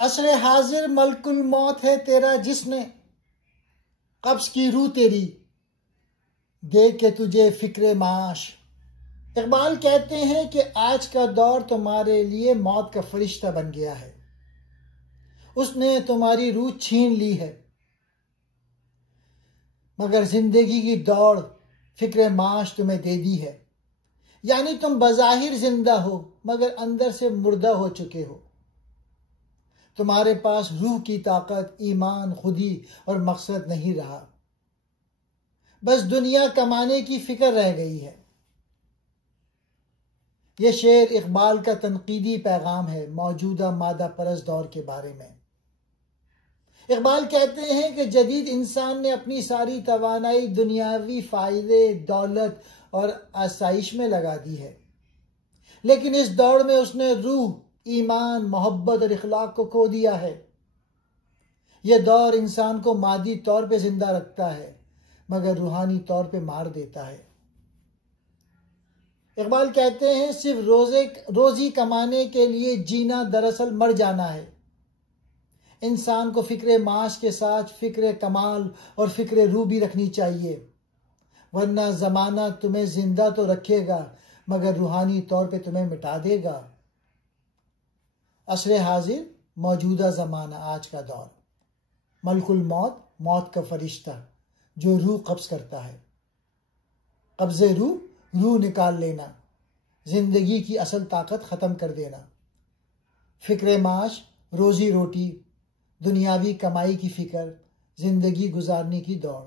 عصر حاضر ملک الموت ہے تیرا جس نے قبض کی روح تیری دے کے تجھے فکر معاش۔ اقبال کہتے ہیں کہ آج کا دور تمہارے لیے موت کا فرشتہ بن گیا ہے، اس نے تمہاری روح چھین لی ہے، مگر زندگی کی دوڑ فکر معاش تمہیں دے دی ہے، یعنی تم بظاہر زندہ ہو مگر اندر سے مردہ ہو چکے ہو۔ تمہارے پاس روح کی طاقت، ایمان، خودی اور مقصد نہیں رہا، بس دنیا کمانے کی فکر رہ گئی ہے۔ یہ شعر اقبال کا تنقیدی پیغام ہے موجودہ مادہ پرست دور کے بارے میں۔ اقبال کہتے ہیں کہ جدید انسان نے اپنی ساری توانائی دنیاوی فائدے، دولت اور آسائش میں لگا دی ہے، لیکن اس دوڑ میں اس نے روح، ایمان، محبت اور اخلاق کو کھو دیا ہے۔ یہ دور انسان کو مادی طور پہ زندہ رکھتا ہے مگر روحانی طور پہ مار دیتا ہے۔ اقبال کہتے ہیں صرف روزی کمانے کے لیے جینا دراصل مر جانا ہے۔ انسان کو فکر معاش کے ساتھ فکر کمال اور فکر روح بھی رکھنی چاہیے، ورنہ زمانہ تمہیں زندہ تو رکھے گا مگر روحانی طور پہ تمہیں مٹا دے گا۔ عصر حاضر موجودہ زمانہ، آج کا دور، ملک الموت، موت کا فرشتہ جو روح قبض کرتا ہے۔ قبض روح نکال لینا، زندگی کی اصل طاقت ختم کر دینا، فکر معاش، روزی روٹی، دنیاوی کمائی کی فکر، زندگی گزارنے کی دوڑ۔